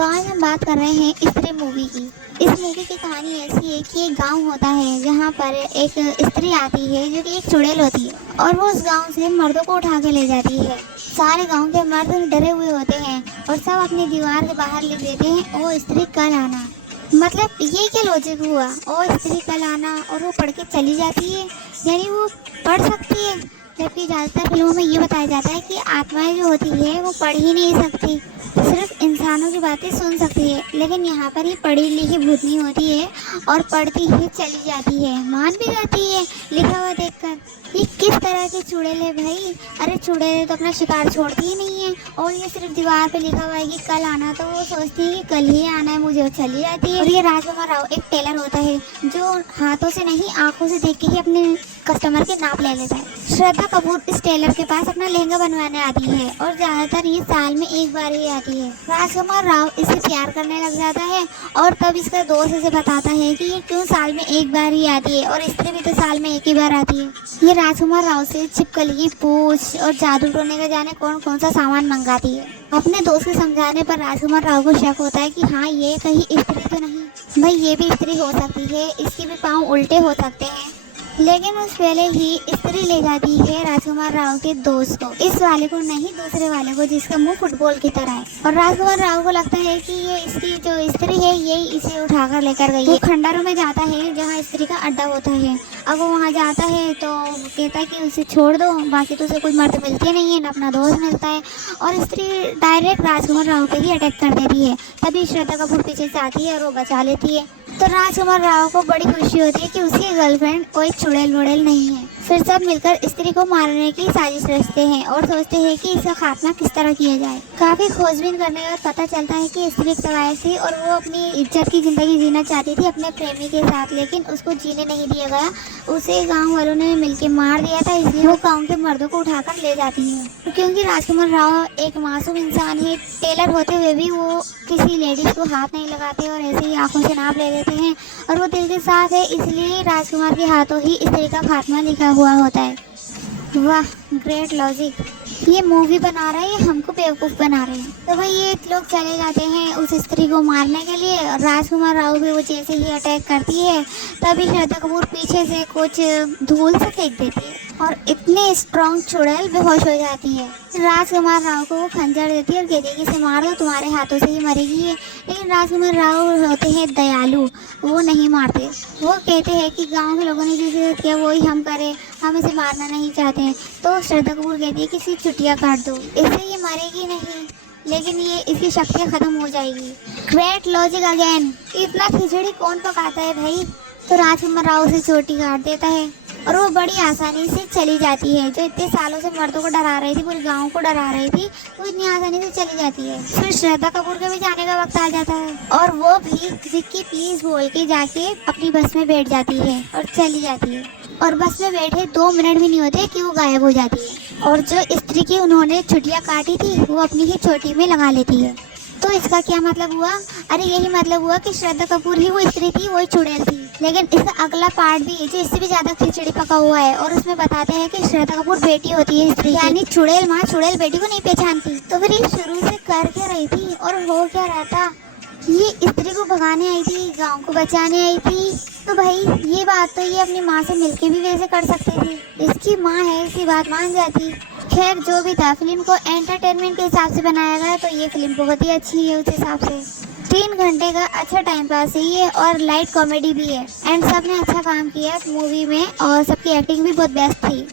तो आज हम बात कर रहे हैं स्त्री मूवी की। इस मूवी की कहानी ऐसी है कि एक गांव होता है जहां पर एक स्त्री आती है जो कि एक चुड़ैल होती है और वो उस गांव से मर्दों को उठा के ले जाती है। सारे गांव के मर्द डरे हुए होते हैं और सब अपनी दीवार के बाहर लिख देते हैं ओ स्त्री कल आना। मतलब ये क्या लॉजिक हुआ, ओ स्त्री कल आना, और वो पढ़ के चली जाती है, यानी वो पढ़ सकती है। जबकि ज़्यादातर फिल्मों में ये बताया जाता है कि आत्माएं जो होती है वो पढ़ ही नहीं सकती, सिर्फ इंसानों की बातें सुन सकती है। लेकिन यहाँ पर ये पढ़ी लिखी भूतनी होती है और पढ़ती ही चली जाती है, मान भी जाती है लिखा हुआ देखकर। ये किस तरह की चुड़ैल है भाई? अरे चुड़ैल तो अपना शिकार छोड़ती ही नहीं है, और ये सिर्फ दीवार पे लिखा हुआ है कि कल आना, तो वो सोचती है कि कल ही आना है मुझे, वो चली जाती है। और ये राजकुमार राव एक टेलर होता है जो हाथों से नहीं आंखों से देख के ही अपने कस्टमर के नाप ले लेता है। श्रद्धा कपूर इस टेलर के पास अपना लहंगा बनवाने आती है और ज्यादातर ये साल में एक बार ही आती है। राजकुमार राव इससे प्यार करने लग जाता है और तब इसका दोस्त इसे बताता है कि ये क्यों साल में एक बार ही आती है और स्त्री भी तो साल में एक ही बार आती है। ये राजकुमार राव से छिपकली, पूछ और जादू टोने का जाने कौन कौन सा सामान मंगाती है। अपने दोस्त के समझाने पर राजकुमार राव को शक होता है कि हाँ ये कहीं स्त्री तो नहीं। भाई ये भी स्त्री हो सकती है, इसके भी पाँव उल्टे हो सकते हैं। लेकिन उस पहले ही स्त्री ले जाती है राजकुमार राव के दोस्त को, इस वाले को नहीं, दूसरे वाले को जिसका मुंह फुटबॉल की तरह है। और राजकुमार राव को लगता है कि ये इसकी जो स्त्री है यही इसे उठाकर लेकर गई है। वो खंडरों में जाता है जहाँ स्त्री का अड्डा होता है। अब वो वहाँ जाता है तो कहता है कि उसे छोड़ दो, बाकी तो उसे कोई मर्द मिलती नहीं है, ना अपना दोस्त मिलता है। और स्त्री डायरेक्ट राजकुमार राव पे ही अटैक कर देती है। तभी श्रद्धा कपूर पीछे से आती है और वो बचा लेती है। तो राजकुमार राव को बड़ी खुशी होती है कि उसकी गर्लफ्रेंड कोई चुड़ैल वुड़ैल नहीं है। फिर सब मिलकर स्त्री को मारने की साजिश रचते हैं और सोचते हैं कि इसका खात्मा किस तरह किया जाए। काफी खोजबीन करने के बाद पता चलता है कि स्त्री एक तवायफ थी और वो अपनी इज्जत की जिंदगी जीना चाहती थी अपने प्रेमी के साथ, लेकिन उसको जीने नहीं दिया गया। उसे गांव वालों ने मिलकर मार दिया था, इसलिए वो गांव के मर्दों को उठाकर ले जाती है। क्योंकि राजकुमार राव एक मासूम इंसान है, टेलर होते हुए भी वो किसी लेडीज को हाथ नहीं लगाते और ऐसे ही आंखों से नाप ले लेते हैं, और वो दिल के साफ है, इसलिए राजकुमार के हाथों ही स्त्री का खात्मा लिखा हुआ होता है। वाह, ग्रेट लॉजिक। ये मूवी बना रहे हैं, हमको बेवकूफ़ बना रहे हैं। तो भाई ये लोग चले जाते हैं उस स्त्री को मारने के लिए, और राजकुमार राव भी वो जैसे ही अटैक करती है तभी श्रद्धा कपूर पीछे से कुछ धूल से फेंक देती है और इतने स्ट्रॉन्ग चुड़ैल बेहोश हो जाती है। राजकुमार राव को वो खंजर देती है और कहती है कि इसे मार दो, तुम्हारे हाथों से ही मरेगी ये। लेकिन राजकुमार राव होते हैं दयालु, वो नहीं मारते। वो कहते हैं कि गांव के लोगों ने जो किया वही हम करें, हम इसे मारना नहीं चाहते। तो श्रद्धा कपूर कहती है कि इसी चुटिया काट दो, इससे ये मरेगी नहीं, लेकिन ये इसकी शक्तियाँ खत्म हो जाएगी। Great logic again. इतना खिचड़ी कौन पकाता है भाई? तो राजकुमार राव उसे चोटी काट देता है और वो बड़ी आसानी से चली जाती है। जो इतने सालों से मर्दों को डरा रही थी, पूरे गांव को डरा रही थी, वो इतनी आसानी से चली जाती है। फिर श्रद्धा कपूर का भी जाने का वक्त आ जाता है और वो भी विक्की प्लीज बोल के जाके अपनी बस में बैठ जाती है और चली जाती है। और बस में बैठे 2 मिनट भी नहीं होते कि वो गायब हो जाती है, और जो स्त्री की उन्होंने छुट्टियाँ काटी थी वो अपनी ही चोटी में लगा लेती है। तो इसका क्या मतलब हुआ? अरे यही मतलब हुआ कि श्रद्धा कपूर ही वो स्त्री थी, वही चुड़ैल थी। लेकिन इसका अगला पार्ट भी है जो इससे भी ज्यादा खिचड़ी पका हुआ है, और उसमें बताते हैं कि श्रद्धा कपूर बेटी होती है स्त्री, यानी चुड़ैल माँ चुड़ैल बेटी को नहीं पहचानती। तो फिर ये शुरू से कर क्या रही थी और हो क्या रहा था? ये स्त्री को भगाने आई थी, गांव को बचाने आई थी। तो भाई ये बात तो ये अपनी माँ से मिलके भी वैसे कर सकती थी, इसकी माँ है, इसकी बात मान जाती। खैर जो भी था, फिल्म को एंटरटेनमेंट के हिसाब से बनाया गया, तो ये फिल्म बहुत ही अच्छी है उस हिसाब से। 3 घंटे का अच्छा टाइम पास ही है और लाइट कॉमेडी भी है, एंड सबने अच्छा काम किया मूवी में और सबकी एक्टिंग भी बहुत बेस्ट थी।